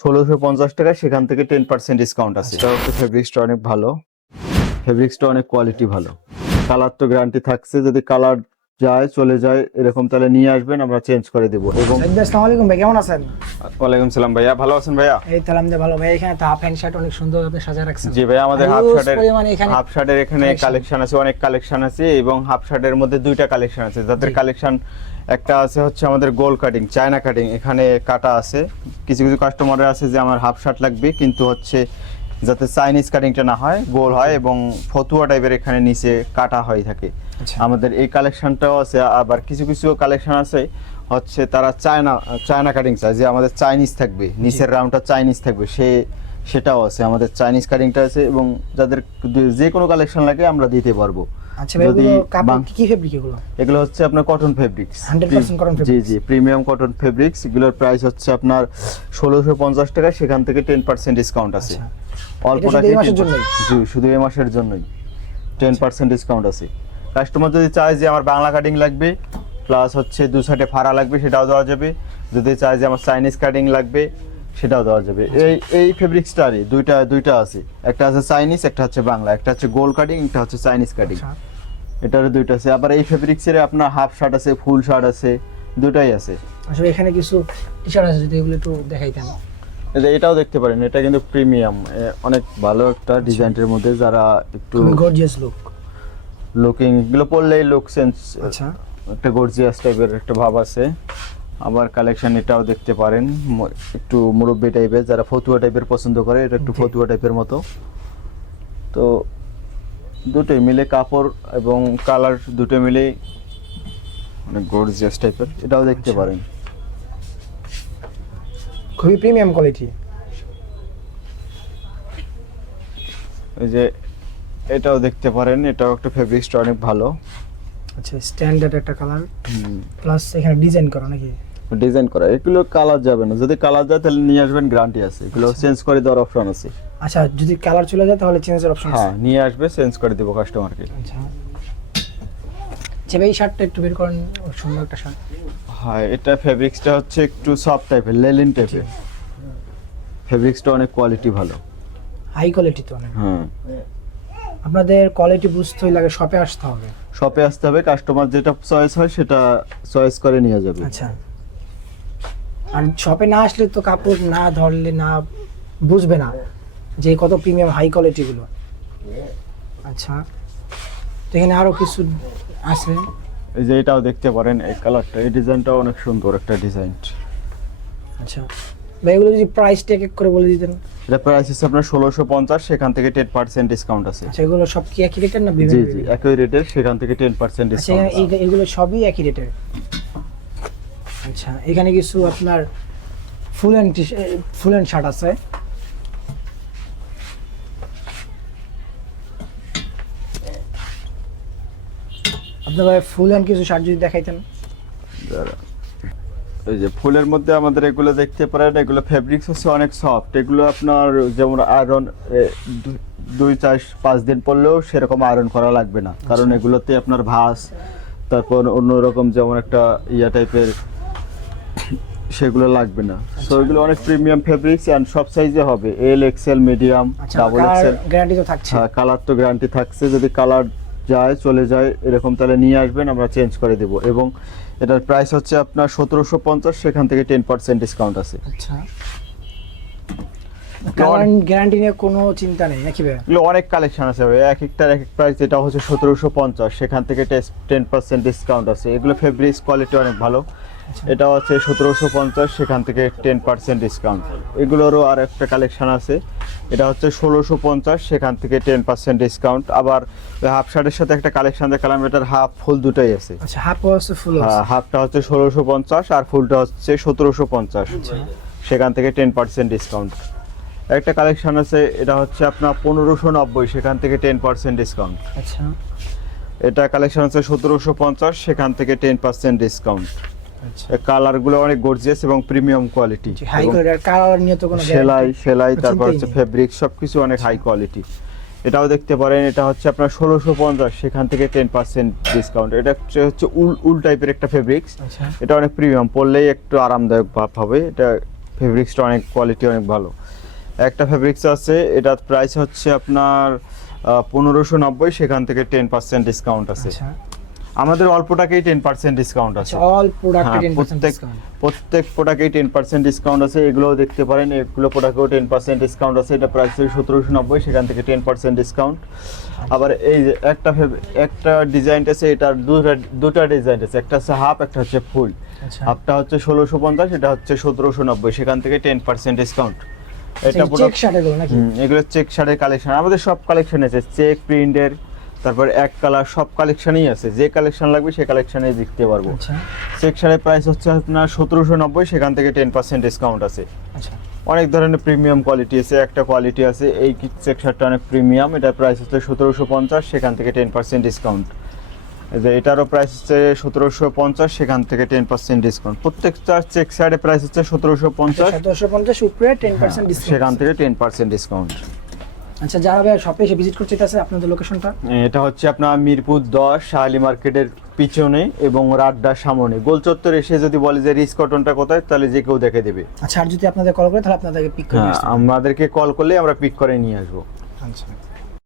1650 টাকা, সেখান থেকে 10% ডিসকাউন্ট আছে। এটা হচ্ছে ফেব্রিক্সটা অনেক ভালো, ফেব্রিক্সটা অনেক কোয়ালিটি ভালো, কালার তো গ্যারান্টি থাকছে, যদি কালার যায় চলে যায় এরকম তাহলে নিয়ে আসবেন, আমরা চেঞ্জ করে দেবো। এবং আসসালামু আলাইকুম ভাই, কেমন আছেন? ওয়ালাইকুম সালাম ভাইয়া, ভালো আছেন ভাইয়া? এই তো আলহামদুলিল্লাহ ভালো ভাই। এখানে তো হাফ হ্যান্ড শার্ট অনেক সুন্দর আপনি সাজিয়ে রাখছেন। জি ভাইয়া, আমাদের এখানে হাফ শার্টের এখানে কালেকশন আছে, অনেক কালেকশন আছে, এবং হাফ শার্টের মধ্যে দুইটা কালেকশন আছে, যাদের কালেকশন একটা আছে হচ্ছে আমাদের গোল কাটিং, চায়না কাটিং, এখানে কাটা আছে। কিছু কিছু কাস্টমারের আছে যে আমার হাফ শার্ট লাগবে, কিন্তু হচ্ছে যাতে চাইনিজ কাটিংটা না হয়, গোল হয় এবং ফতুয়া টাইপের এখানে নিচে কাটা হয়ে থাকে। আমাদের এই কালেকশনটাও আছে। আবার কিছু কিছু কালেকশন আছে হচ্ছে তারা চায়না কাটিং চায়, যে আমাদের চাইনিজ থাকবে, নিচের রাউন্ডটা চাইনিজ থাকবে, সেটাও আছে, আমাদের চাইনিজ কাটিংটা আছে। এবং যাদের যে কোনো কালেকশন লাগে আমরা দিতে পারবো। আচ্ছা ভাই, এগুলো কাপড় কি ফেব্রিক? এগুলো হচ্ছে আপনার কটন ফেব্রিক্স, 100% কটন জি জি, প্রিমিয়াম কটন ফেব্রিক্স। এগুলোর প্রাইস হচ্ছে আপনার 1650 টাকা, সেখান থেকে 10% ডিসকাউন্ট আছে। অল্প টাকা, জি, শুধু এই মাসের জন্যই 10% ডিসকাউন্ট আছে। কাস্টমার যদি চায় যে আমার বাংলা কাটিং লাগবে প্লাস হচ্ছে দু সাইডে ফাড়া লাগবে, সেটাও দেওয়া যাবে। যদি চায় যে আমার চাইনিজ কাটিং লাগবে, সেটাও দেওয়া যাবে। এই ফেব্রিক্সটারই দুইটা আছে, একটা আছে চাইনিজ, একটা হচ্ছে বাংলা, একটা হচ্ছে গোল কাটিং, একটা হচ্ছে চাইনিজ কাটিং, এটারও দুইটা আছে। আবার এই ফেব্রিক্সের আপনার হাফ শার্ট আছে, ফুল শার্ট আছে, দুটাই আছে। আসলে এখানে কিছু টি-শার্ট আছে, যদি এগুলো একটু দেখাইতেন। এটাও দেখতে পারেন, এটা কিন্তু প্রিমিয়াম, অনেক ভালো একটা ডিজাইনের মধ্যে, যারা একটু গর্জিয়াস লুকিং, এগুলো পরলেই লুক সেন্স, আচ্ছা একটা গর্জিয়াস টাইপের একটা ভাব আছে। আবার কালেকশন এটাও দেখতে পারেন, একটু মুরব্বি টাইপের, যারা ফতুয়া টাইপের পছন্দ করে, এটা একটু ফতুয়া টাইপের মতো। তো দুটোই মিলে কাপড় এবং কালার দুটো মিলে অনেক গর্জিয়াস টাইপের, এটাও দেখতে পারেন। খুবই প্রিমিয়াম কোয়ালিটি। এই যে এটাও দেখতে পারেন, এটাও একটা ফেব্রিক্সটা অনেক ভালো। আচ্ছা, স্ট্যান্ডার্ড একটা কালার, প্লাস এখানে ডিজাইন করা নাকি? ডিজাইন করা, এগুলো কালার যাবে না, যদি কালার যায় তাহলে নিয়ে আসবেন, গ্যারান্টি আছে। এগুলো চেঞ্জ করে দেওয়ার অপশন আছে। আচ্ছা, যদি কালার চলে যায় তাহলে চেঞ্জের অপশন আছে? হ্যাঁ, নিয়ে আসবে, চেঞ্জ করে দেবো কাস্টমারকে। আচ্ছা ভাই, এই শার্টটা একটু বের করেন, সুন্দর একটা শার্ট। হ্যাঁ, এটা ফেব্রিক্সটা হচ্ছে একটু সফট টাইপের, লেলিন টাইপের, ফেব্রিক্সটা অনেক কোয়ালিটি ভালো, হাই কোয়ালিটি তো অনেক। হ্যাঁ। আপনাদের কোয়ালিটি বুঝতে হলে আগে শপে আসতে হবে। শপে আসতে হবে, কাস্টমার যেটা চয়েস হয় সেটা চয়েস করে নিয়ে যাবে। আচ্ছা, আর শপে না আসলে তো কাপড় না ধরলে না বুঝবে না যে কত প্রিমিয়াম হাই কোয়ালিটি গুলো। আচ্ছা, তো এখানে আরো কিছু আছে। এই যে এটাও দেখতে পারেন, এই কালারটা, এই ডিজাইনটাও অনেক সুন্দর একটা ডিজাইন। আচ্ছা ভাই, এগুলো যদি প্রাইসটা এক এক করে বলে দিতেন। এটা প্রাইস হচ্ছে আপনার 1650, সেখান থেকে 10% ডিসকাউন্ট আছে। আচ্ছা, এগুলো সব কি একই রেটের না জি বিভিন্ন? জি, একই রেটের, সেখান থেকে 10% আচ্ছা, ডিসকাউন্ট আছে। এগুলো সবই একই রেটের। আচ্ছা, এখানে কিছু আপনার ফুল অ্যান্ড শার্ট আছে। আপনার ভাই ফুল অ্যান্ড কিছু শার্ট যদি দেখাইতেন। এই যে ফুলের মধ্যে আমাদের এগুলো দেখতে পারেন, এগুলো ফেব্রিক্স হচ্ছে অনেক সফট। এগুলো আপনার যেমন আয়রন 2-4-5 দিন পরলেও সেরকম আয়রন করা লাগবে না, কারণ এগুলোতে আপনার ভাঁজ, তারপর অন্যরকম যেমন একটা ইয়া টাইপের, সেগুলো লাগবে না। সো এগুলো অনেক প্রিমিয়াম ফেব্রিক্স, এন্ড সব সাইজে হবে, L, XL, medium, double XL. Guarantee তো থাকছে? হ্যাঁ, কালার তো গ্যারান্টি থাকছে, যদি কালার যায় চলে যায় এরকম তাহলে নিয়ে আসবেন, আমরা চেঞ্জ করে দেব। এবং এটার প্রাইস হচ্ছে আপনার 1750, সেখান থেকে 10% ডিসকাউন্ট আছে। আচ্ছা, কালার গ্যারান্টি নিয়ে কোনো চিন্তা নেই নাকি ভাই? এগুলো অনেক কালেকশন আছে ভাই, এক একটার এক এক প্রাইস। এটা হচ্ছে 1750, সেখান থেকে 10% ডিসকাউন্ট আছে। এগুলো ফেব্রিক্স কোয়ালিটি অনেক ভালো। এটা হচ্ছে 1750, সেখান থেকে 10% ডিসকাউন্ট। এগুলোরও আর একটা কালেকশন আছে, এটা হচ্ছে 1650, সেখান থেকে 10% ডিসকাউন্ট। আবার হাফ শার্টের সাথে একটা কালেকশন দেখালাম, এটার হাফ ফুল দুটাই আছে। আচ্ছা, হাফ আছে ফুল আছে? হ্যাঁ, হাফটা হচ্ছে 1650 আর ফুলটা হচ্ছে 1750, সেখান থেকে 10% ডিসকাউন্ট। একটা কালেকশন আছে, এটা হচ্ছে আপনার 1590, সেখান থেকে 10% ডিসকাউন্ট। আচ্ছা, এটা কালেকশন আছে 1750, সেখান থেকে 10% ডিসকাউন্ট। কালারগুলো অনেক গর্জিয়াস এবং প্রিমিয়াম কোয়ালিটি, হাই কোয়ালিটির কালার নিয়ে তো কোনো সেলাই তারপর হচ্ছে ফেব্রিক, সবকিছু অনেক হাই কোয়ালিটি। এটাও দেখতে পারেন, এটা হচ্ছে আপনার 1650, সেখান থেকে 10% ডিসকাউন্ট। এটা হচ্ছে উল টাইপের একটা ফেব্রিক্স, এটা অনেক প্রিমিয়াম, পরলেই একটু আরামদায়ক ভাব হবে। এটা ফেব্রিক্সটা অনেক কোয়ালিটি অনেক ভালো। একটা ফেব্রিক্স আছে, এটার প্রাইস হচ্ছে আপনার 1590, সেখান থেকে 10% ডিসকাউন্ট আছে। আচ্ছা আমাদের অল্পটাকেই 10% ডিসকাউন্ট আছে। আচ্ছা, অল প্রোডাক্টে হ্যাঁ, 10% ডিসকাউন্ট। প্রত্যেক প্রোডাক্টেই 10% ডিসকাউন্ট আছে। এগুলোও দেখতে পারেন, এগুলো প্রোডাক্টেও 10% ডিসকাউন্ট আছে। এটা প্রাইস হচ্ছে 1790, সেখান থেকে 10% ডিসকাউন্ট। আবার এই যে একটা ডিজাইন আছে, এটার দুটা ডিজাইন আছে, একটা হচ্ছে হাফ, একটা হচ্ছে ফুল। আচ্ছা হাফটা হচ্ছে 1650, এটা হচ্ছে 1790, সেখান থেকে 10% ডিসকাউন্ট। এটা চেক শার্ট এগুলো নাকি? এগুলো চেক শার্টের কালেকশন, আমাদের সব কালেকশন আছে, চেক প্রিন্টের, তারপর এক কালার, সব কালেকশনই আছে। যে কালেকশন লাগবে সেই কালেকশনে দেখতে পারবো। আচ্ছা চেক শার্টের প্রাইস হচ্ছে আপনার 1790, সেখান থেকে 10% ডিসকাউন্ট আছে। আচ্ছা অনেক ধরনের প্রিমিয়াম কোয়ালিটি আছে, একটা কোয়ালিটি আছে এই চেক শার্টটা অনেক প্রিমিয়াম, এটার প্রাইস হচ্ছে 1750, সেখান থেকে 10% ডিসকাউন্ট। এই যে এটারও প্রাইস হচ্ছে 1750, সেখান থেকে 10% ডিসকাউন্ট। প্রত্যেকটা চেক শার্টের প্রাইস হচ্ছে 1750, 1750 উপরে 10% ডিসকাউন্ট। সেখান থেকে 10% ডিসকাউন্ট। আচ্ছা যারা ভাই শপে এসে ভিজিট করতে চাইছে, আপনাদের লোকেশনটা? এটা হচ্ছে আপনার মিরপুর 10 শাহালি মার্কেটের পিছনে এবং রাড্ডার সামনে গোল চত্বর। এসে যদি বলে যে রিচ কটনটা কোথায়, তাহলে যে কেউ দেখে দেবে। আচ্ছা আর যদি আপনাদের কল করে তাহলে আপনাদেরকে পিক করে হ্যাঁ, নিয়ে আসতে হবে। আমাদেরকে কল করলে আমরা পিক করে নিয়ে আসবো। আচ্ছা